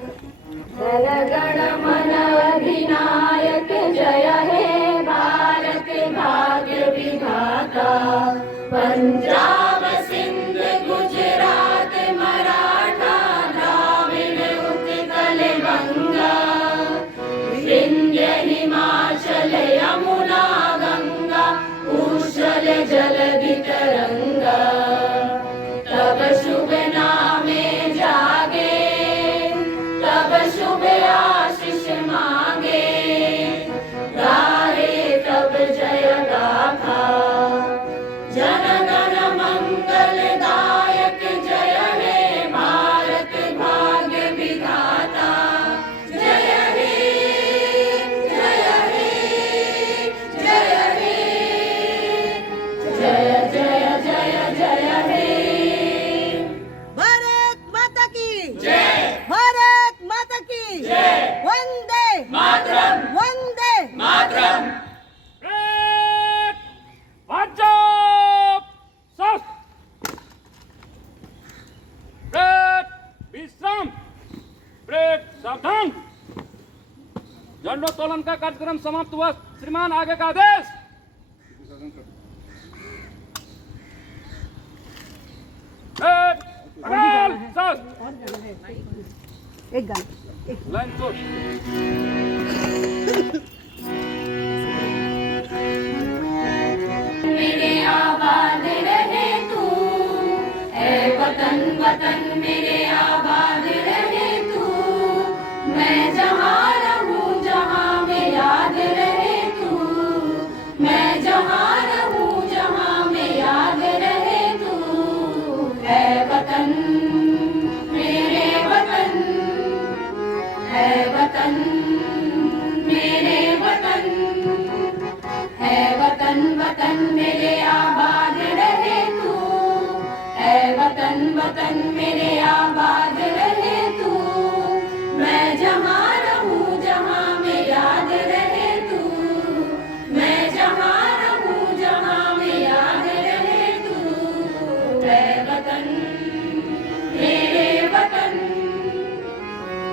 जन गण मन अधिनायक जय हे भारत भाग्य विधाता। पंजाब सिंध गुजरात मराठा द्राविड़ उत्कल गंगा। विंध्य हिमाचल यमुना गंगा उच्छल जलधि तरंगा। तब शुभ नामे जागे तब शुभ आशीष मांगे। गाहे तब जय गाथा जन गण मंगल दायक जय हे भारत भाग्य विधाता। जय हे जय हे जय हे जय जय जय जय हे। भारत माता की जय भारत माता की जय। वंदे मातरम वंदे मातरम। पंजाब साउथ ब्रेक विश्राम ब्रेक सावधान। झंडोत्तोलन का कार्यक्रम समाप्त हुआ। श्रीमान आगे का आदेश। ब्रेक बंगाल साउथ एक गाना लाइन चोट। मेरे आबाद रहे तू ऐ वतन वतन मेरे आबाद रहे तू। मैं जहाँ रहूँ जहाँ में याद रहे तू। मैं जहाँ रहूँ जहाँ में याद रहे तू। ऐ वतन मेरे वतन है वतन मेरे वतन है वतन वतन मेरे आबाद रहे तू। है वतन वतन मेरे आबाद रहे तू। मैं जहाँ रहूँ जहाँ में याद रहे तू। मैं जहाँ रहूँ जहाँ में याद रहे तू। है वतन मेरे वतन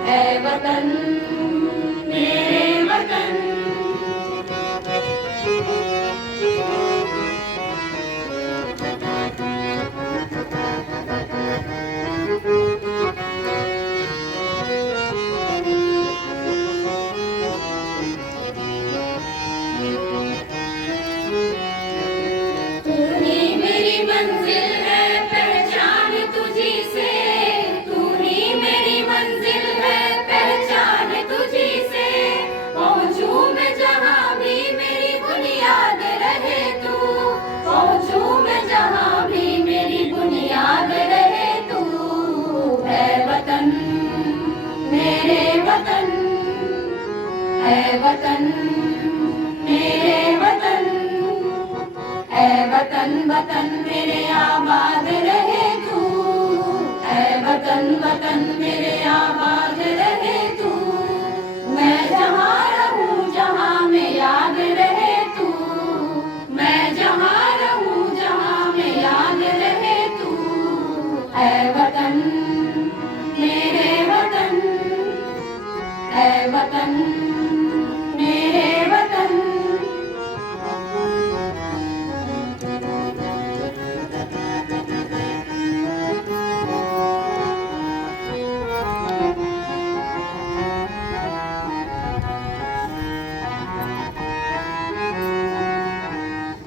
है वतन मेरे वतन। तू ही मेरी मंजिल है पहचान तुझी से। तू ही मेरी मंजिल है पहचान तुझी से। पहुँचूं मैं जहाँ भी मेरी बुनियाद रहे तू। पहुँचूं मैं जहाँ भी मेरी बुनियाद रहे तू। है वतन मेरे वतन है वतन मेरे वतन है वतन वतन मेरे आबाद रहे तू। है वतन वतन मेरे आबाद रहे तू। मैं जहाँ रहूँ जहाँ में याद रहे तू। मैं जहाँ रहूँ जहाँ में याद रहे तू। है वतन मेरे वतन है वतन मेरे वतन।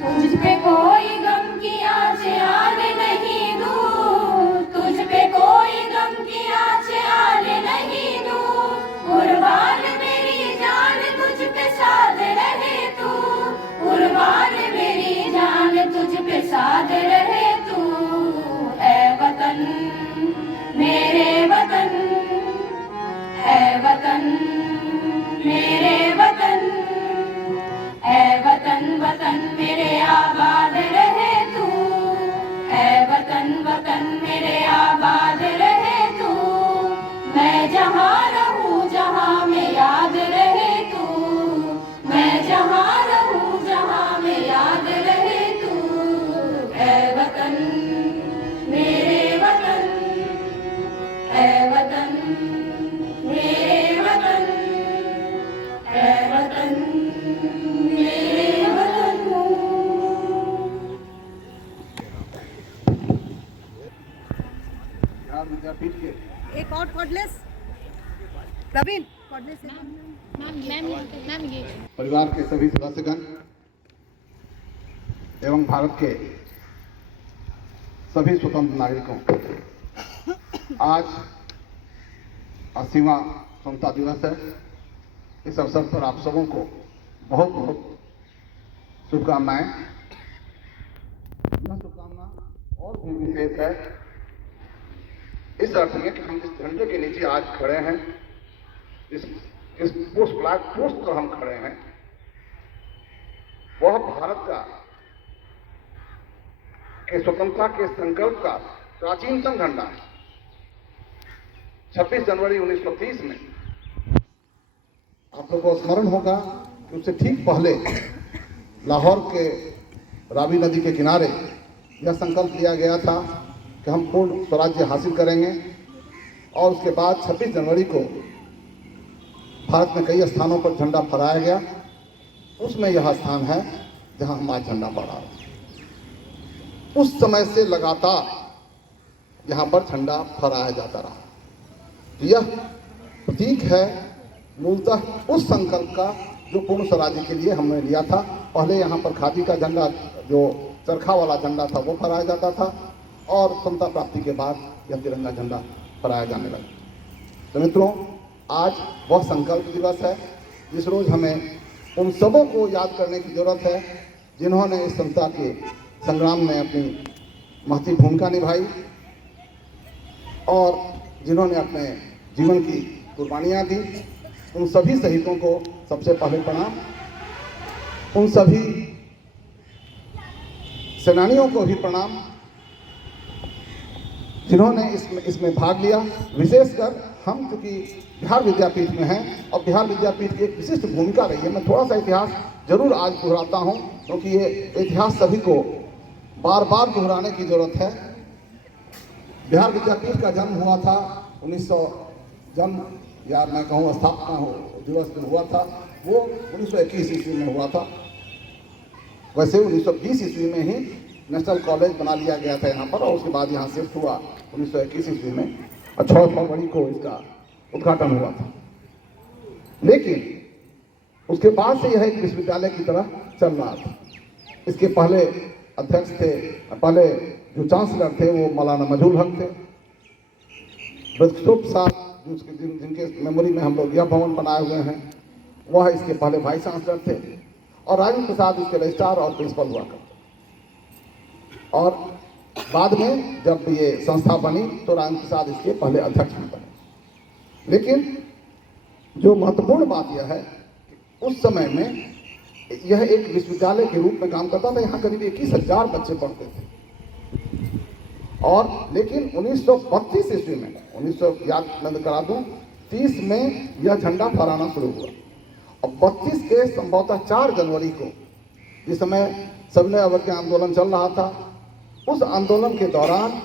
तुझ पे कोई गम की आँच आने नहीं दूँ। तुझ पे कोई गम की आँच आने नहीं दूँ। कुर्बान मेरी बिहार विद्यापीठ के एक और कॉर्डलेस प्रवीण कॉर्डलेस मैम ये परिवार के सभी सदस्यगण एवं भारत के सभी स्वतंत्र नागरिकों, आज 80वां स्वतंत्रता दिवस है। इस अवसर पर आप सबों को बहुत बहुत शुभकामनाएं। यह शुभकामना और भी विशेष है इस अर्थ में कि हम जिस झंडे के नीचे आज खड़े हैं, इस फ्लैग पोस्ट पर हम खड़े हैं, वह भारत का के स्वतंत्रता के संकल्प का प्राचीनतम झंडा है। 26 जनवरी 1930 में आप लोगों को स्मरण होगा कि उससे ठीक पहले लाहौर के रावी नदी के किनारे यह संकल्प लिया गया था कि हम पूर्ण स्वराज्य हासिल करेंगे। और उसके बाद 26 जनवरी को भारत में कई स्थानों पर झंडा फहराया गया। उसमें यह स्थान है जहां हम आज झंडा फहरा रहे हैं। उस समय से लगातार यहाँ पर झंडा फहराया जाता रहा। यह प्रतीक है मूलतः उस संकल्प का जो पूर्ण स्वराज्य के लिए हमने लिया था। पहले यहाँ पर खादी का झंडा, जो चरखा वाला झंडा था, वो फहराया जाता था और समता प्राप्ति के बाद यह तिरंगा झंडा फहराया जाने लगा। तो मित्रों, आज वह संकल्प दिवस है जिस रोज हमें उन सबों को याद करने की जरूरत है जिन्होंने इस समता के संग्राम में अपनी महती भूमिका निभाई और जिन्होंने अपने जीवन की कुर्बानियां दी। उन सभी शहीदों को सबसे पहले प्रणाम। उन सभी सेनानियों को भी प्रणाम जिन्होंने इसमें भाग लिया। विशेषकर हम चूंकि बिहार विद्यापीठ में हैं और बिहार विद्यापीठ की एक विशिष्ट भूमिका रही है। मैं थोड़ा सा इतिहास जरूर आज दोहराता हूं क्योंकि ये इतिहास सभी को बार बार दोहराने की जरूरत है। बिहार विद्यापीठ का जन्म हुआ था 1900 जन्म या मैं कहूँ स्थापना दिवस जो हुआ था वो 1921 ईस्वी में हुआ था। वैसे 1920 ईस्वी में ही नेशनल कॉलेज बना लिया गया था यहाँ पर और उसके बाद यहाँ शिफ्ट हुआ 1921 ईस्वी में और 6 फरवरी को इसका उद्घाटन हुआ था। लेकिन उसके बाद से यह एक विश्वविद्यालय की तरह चल रहा था। इसके पहले अध्यक्ष थे, पहले जो चांसलर थे वो मौलाना मजहूर हक थे। ब्रजकिशोर प्रसाद जिनके मेमोरी में हम लोग यह भवन बनाए हुए हैं, वह इसके पहले वाइस चांसलर थे और राजेंद्र प्रसाद इसके रजिस्ट्रार और प्रिंसिपल हुआ करते। और बाद में जब ये संस्था बनी तो राजेंद्र प्रसाद इसके पहले अध्यक्ष भी बने। लेकिन जो महत्वपूर्ण बात यह है कि उस समय में यह एक विश्वविद्यालय के रूप में काम करता था। यहाँ करीब 21,000 बच्चे पढ़ते थे। और लेकिन 1932 ईस्वी में 1900 याद करा दूं 30 में यह झंडा फहराना शुरू हुआ और 32 के संभवतः 4 जनवरी को, जिस समय सविनय अवज्ञा आंदोलन चल रहा था, उस आंदोलन के दौरान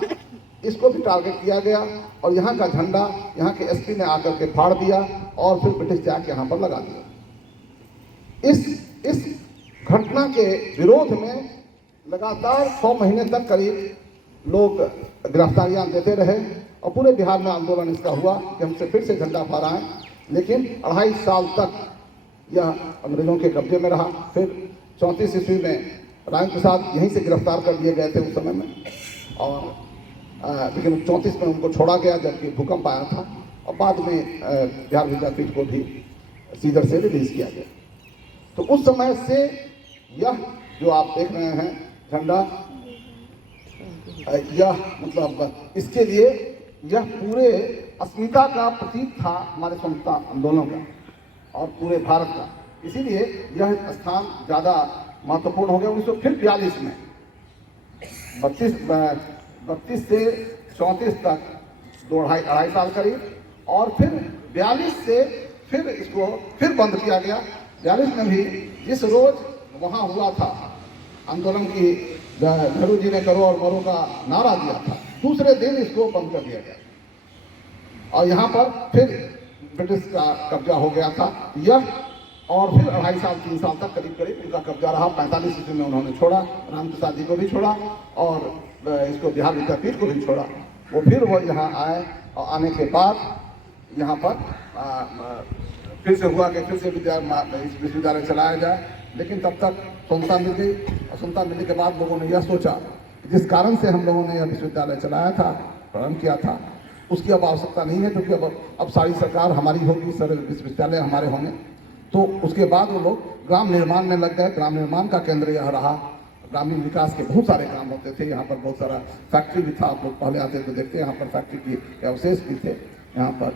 इसको भी टारगेट किया गया और यहाँ का झंडा यहाँ के एसपी ने आकर के फाड़ दिया और फिर ब्रिटिश जाके यहाँ पर लगा दिया। इस घटना के विरोध में लगातार 6 महीने तक करीब लोग गिरफ्तारियां देते रहे और पूरे बिहार में आंदोलन इसका हुआ कि हमसे फिर से झंडा फहराएं। लेकिन 2.5 साल तक यह अंग्रेजों के कब्जे में रहा। फिर 34 ईस्वी में राजेंद्र प्रसाद यहीं से गिरफ्तार कर लिए गए थे उस समय में और लेकिन 34 में उनको छोड़ा गया जबकि भूकंप आया था और बाद में बिहार विद्यापीठ को भी सीजर से रिलीज किया गया। तो उस समय से यह जो आप देख रहे हैं झंडा, यह मतलब इसके लिए यह पूरे अस्मिता का प्रतीक था हमारे स्वतंत्रता आंदोलन का और पूरे भारत का। इसीलिए यह स्थान ज़्यादा महत्वपूर्ण हो गया। 1942 में 32 से 34 तक 2.5 साल करीब और फिर 42 से फिर इसको फिर बंद किया गया। 42 में भी जिस रोज वहाँ हुआ था आंदोलन की, नेहरू जी ने करो और मरो का नारा दिया था, दूसरे दिन इसको बंद कर दिया गया और यहाँ पर फिर ब्रिटिश का कब्जा हो गया था यह। और फिर 2.5 साल 3 साल तक करीब करीब उनका कब्जा रहा। 45 ईस्वी में उन्होंने छोड़ा, राम प्रसाद जी को भी छोड़ा और इसको बिहार विद्यापीठ को भी छोड़ा वो फिर वो यहाँ आए और आने के बाद यहाँ पर फिर से हुआ कि फिर से विश्वविद्यालय चलाया जाए, लेकिन तब तक स्वतंत्रता मिल गई। और स्वतंत्रता मिलने के बाद लोगों ने यह सोचा कि जिस कारण से हम लोगों ने यह विश्वविद्यालय चलाया था, प्रारंभ किया था, उसकी अब आवश्यकता नहीं है, क्योंकि अब सारी सरकार हमारी होगी, सारे विश्वविद्यालय हमारे होंगे। तो उसके बाद वो लोग ग्राम निर्माण में लग गए। ग्राम निर्माण का केंद्र यह रहा। ग्रामीण विकास के बहुत सारे काम होते थे। यहाँ पर बहुत सारा फैक्ट्री भी था। आप लोग पहले आते तो देखते यहाँ पर फैक्ट्री के अवशेष भी थे यहाँ पर।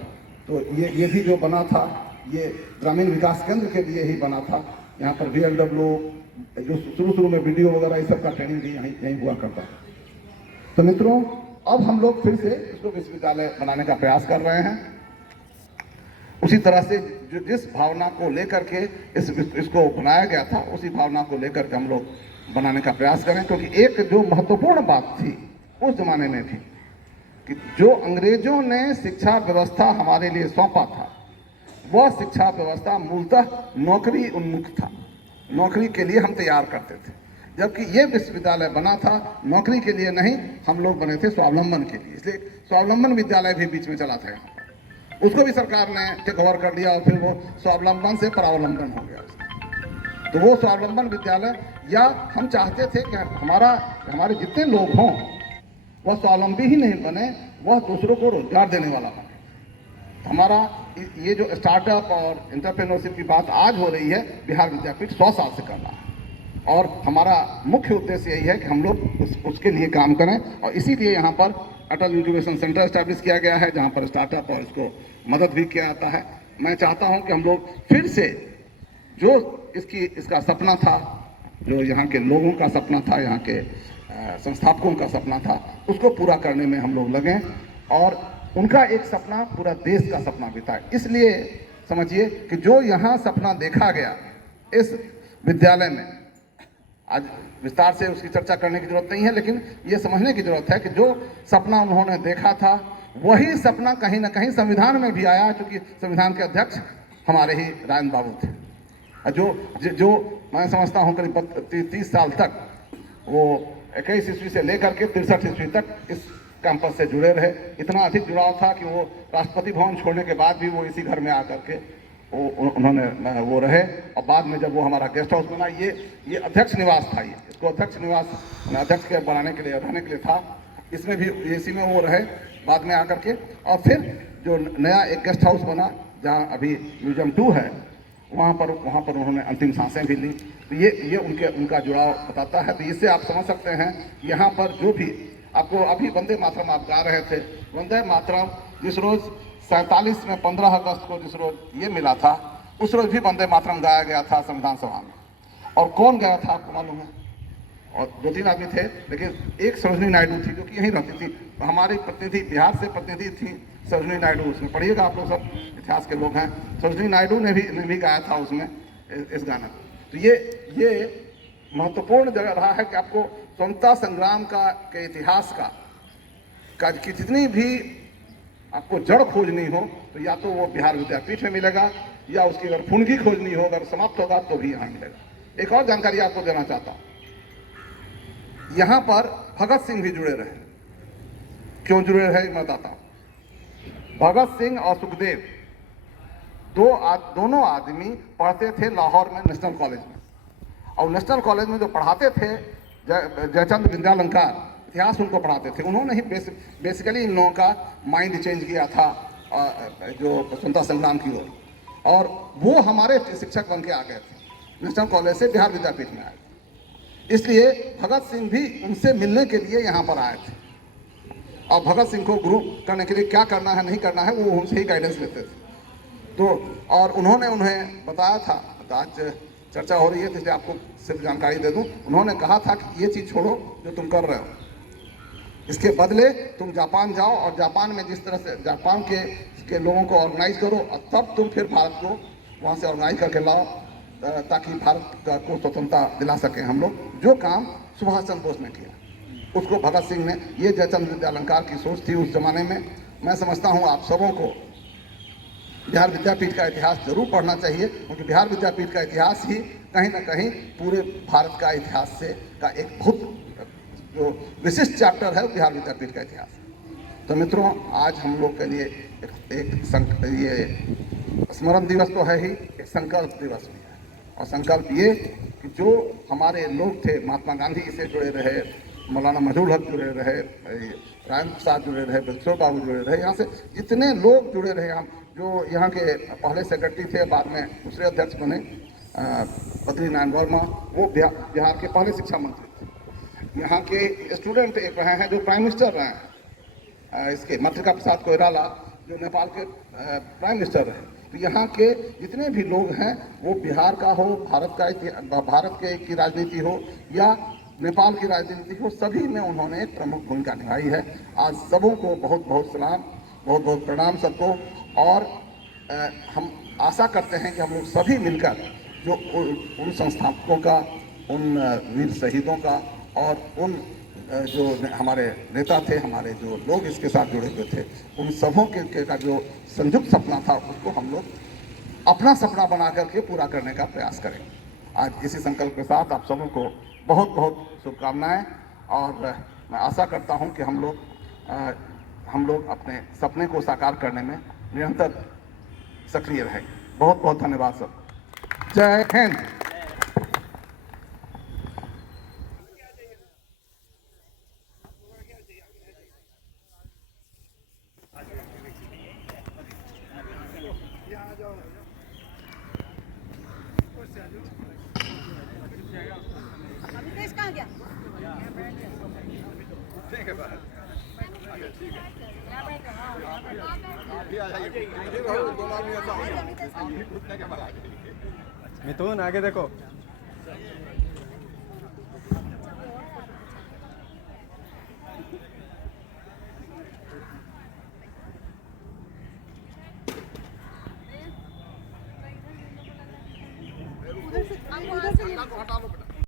तो ये भी जो बना था, ये ग्रामीण विकास केंद्र के लिए ही बना था। यहाँ पर VLW जो शुरू में वीडियो वगैरह इस सब का ट्रेनिंग भी यहीं हुआ करता है। तो मित्रों, अब हम लोग फिर से इसको विश्वविद्यालय बनाने का प्रयास कर रहे हैं। उसी तरह से जिस भावना को लेकर के इसको बनाया गया था, उसी भावना को लेकर के हम लोग बनाने का प्रयास करें। क्योंकि एक जो महत्वपूर्ण बात थी उस जमाने में भी, कि जो अंग्रेजों ने शिक्षा व्यवस्था हमारे लिए सौंपा था, वह शिक्षा व्यवस्था मूलतः नौकरी उन्मुख था। नौकरी के लिए हम तैयार करते थे, जबकि ये विश्वविद्यालय बना था नौकरी के लिए नहीं, हम लोग बने थे स्वावलंबन के लिए। इसलिए स्वावलंबन विद्यालय भी बीच में चला था, उसको भी सरकार ने टेक ओवर कर लिया और फिर वो स्वावलंबन से परावलंबन हो गया। तो वो स्वावलंबन विद्यालय, या हम चाहते थे कि हमारे जितने लोग हों वह स्वावलंबी ही नहीं बने, वह दूसरों को रोजगार देने वाला बने। हमारा ये जो स्टार्टअप और एंटरप्रेन्योरशिप की बात आज हो रही है, बिहार विद्यापीठ 100 साल से कर रहा है। और हमारा मुख्य उद्देश्य यही है कि हम लोग उसके लिए काम करें। और इसीलिए यहाँ पर अटल इंक्यूबेशन सेंटर एस्टैब्लिश किया गया है, जहाँ पर स्टार्टअप और इसको मदद भी किया जाता है। मैं चाहता हूँ कि हम लोग फिर से जो इसका सपना था, जो यहाँ के लोगों का सपना था, यहाँ के संस्थापकों का सपना था, उसको पूरा करने में हम लोग लगें। और उनका एक सपना पूरा देश का सपना भी था। इसलिए समझिए कि जो यहाँ सपना देखा गया इस विद्यालय में, आज विस्तार से उसकी चर्चा करने की जरूरत नहीं है, लेकिन ये समझने की जरूरत है कि जो सपना उन्होंने देखा था, वही सपना कहीं ना कहीं संविधान में भी आया, क्योंकि संविधान के अध्यक्ष हमारे ही राजेंद्र बाबू थे। जो मैं समझता हूँ करीब 30 साल तक वो 21 ईस्वी से लेकर के 63 ईस्वी तक इस कैंपस से जुड़े रहे। इतना अधिक जुड़ाव था कि वो राष्ट्रपति भवन छोड़ने के बाद भी वो इसी घर में आकर के उन्होंने वो रहे। और बाद में जब वो हमारा गेस्ट हाउस बना, ये अध्यक्ष निवास था, ये इसको अध्यक्ष निवास अध्यक्ष के बनाने के लिए, रहने के लिए था। इसमें भी इसी में वो रहे बाद में आकर के। और फिर जो नया एक गेस्ट हाउस बना, जहाँ अभी म्यूजियम 2 है, वहाँ पर उन्होंने अंतिम सांसें भी ली। तो ये उनका जुड़ाव बताता है। तो इससे आप समझ सकते हैं, यहाँ पर जो भी आपको अभी वंदे मातरम आप गा रहे थे, वंदे मातरम जिस रोज 47 में 15 अगस्त को जिस रोज ये मिला था, उस रोज भी वंदे मातरम गाया गया था संविधान सभा में। और कौन गाया था आपको मालूम है? और 2-3 आदमी थे, लेकिन एक सरोजनी नायडू थी, जो कि यहीं रहती थी। हमारी प्रतिनिधि, बिहार से प्रतिनिधि थी सरोजनी नायडू। उसमें पढ़िएगा, आप लोग सब इतिहास के लोग हैं। सरोजनी नायडू ने भी गाया था उसमें इस गाना। तो ये महत्वपूर्ण जगह रहा है कि आपको स्वतंत्रता संग्राम के इतिहास का की जितनी भी आपको जड़ खोजनी हो, तो या तो वो बिहार विद्यापीठ में मिलेगा, या उसकी अगर फुनगी खोजनी हो, अगर समाप्त होगा तो भी यहाँ मिलेगा। एक और जानकारी आपको देना चाहता हूँ, यहाँ पर भगत सिंह भी जुड़े रहे। क्यों जुड़े रहे मैं बताता हूँ। भगत सिंह और सुखदेव दोनों आदमी पढ़ते थे लाहौर में नेशनल कॉलेज में। और नेशनल कॉलेज में जो पढ़ाते थे जयचंद विद्यालंकार, इतिहास उनको पढ़ाते थे। उन्होंने ही बेसिकली इन लोगों का माइंड चेंज किया था जो स्वतंत्रता संग्राम की ओर। और वो हमारे शिक्षक बन के आ गए थे, नेशनल कॉलेज से बिहार विद्यापीठ में आए। इसलिए भगत सिंह भी उनसे मिलने के लिए यहाँ पर आए थे। और भगत सिंह को गुरु करने के लिए क्या करना है नहीं करना है, वो उनसे ही गाइडेंस लेते थे। तो और उन्होंने उन्हें बताया था, तो आज चर्चा हो रही है तो इसलिए आपको सिर्फ जानकारी दे दूं। उन्होंने कहा था कि ये चीज़ छोड़ो जो तुम कर रहे हो, इसके बदले तुम जापान जाओ और जापान में जिस तरह से जापान के लोगों को ऑर्गेनाइज करो, और तब तुम फिर भारत को वहाँ से ऑर्गेनाइज करके लाओ, ताकि भारत को स्वतंत्रता दिला सकें हम लोग। जो काम सुभाष चंद्र बोस ने किया, उसको भगत सिंह ने, ये जयचंद विद्यालंकार की सोच थी उस जमाने में। मैं समझता हूँ आप सबों को बिहार विद्यापीठ का इतिहास जरूर पढ़ना चाहिए, क्योंकि बिहार विद्यापीठ का इतिहास ही कहीं ना कहीं पूरे भारत का इतिहास का एक बहुत जो विशिष्ट चैप्टर है बिहार विद्यापीठ का इतिहास। तो मित्रों, आज हम लोग के लिए ये स्मरण दिवस तो है ही, एक संकल्प दिवस भी है। और संकल्प ये कि जो हमारे लोग थे, महात्मा गांधी से जुड़े रहे, मौलाना मजहूर हक जुड़े रहे, राजेंद्र प्रसाद जुड़े रहे, बिलसो बाबू जुड़े रहे, यहाँ से जितने लोग जुड़े रहे, हम जो यहाँ के पहले सेक्रेटरी थे, बाद में दूसरे अध्यक्ष बने, बद्री नारायण वर्मा, वो बिहार के पहले शिक्षा मंत्री थे। यहाँ के स्टूडेंट एक रहे हैं जो प्राइम मिनिस्टर रहे हैं, इसके मातृका प्रसाद कोइराला जो नेपाल के प्राइम मिनिस्टर रहे। तो यहाँ के जितने भी लोग हैं, वो बिहार का हो, भारत की राजनीति हो या नेपाल की राजनीति हो, सभी में उन्होंने एक प्रमुख भूमिका निभाई है। आज सबों को बहुत बहुत सलाम, बहुत बहुत प्रणाम सबको। और हम आशा करते हैं कि हम लोग सभी मिलकर जो उन संस्थापकों का, उन वीर शहीदों का और उन जो हमारे नेता थे, हमारे जो लोग इसके साथ जुड़े हुए थे, उन सबों के का जो संयुक्त सपना था, उसको हम लोग अपना सपना बना करके पूरा करने का प्रयास करें। आज इसी संकल्प के साथ आप सबों को बहुत बहुत शुभकामनाएं, और मैं आशा करता हूं कि हम लोग अपने सपने को साकार करने में निरंतर सक्रिय रहें। बहुत बहुत धन्यवाद सब। जय हिंद। अभितेश कहाँ गया? मिथुन आगे देखो।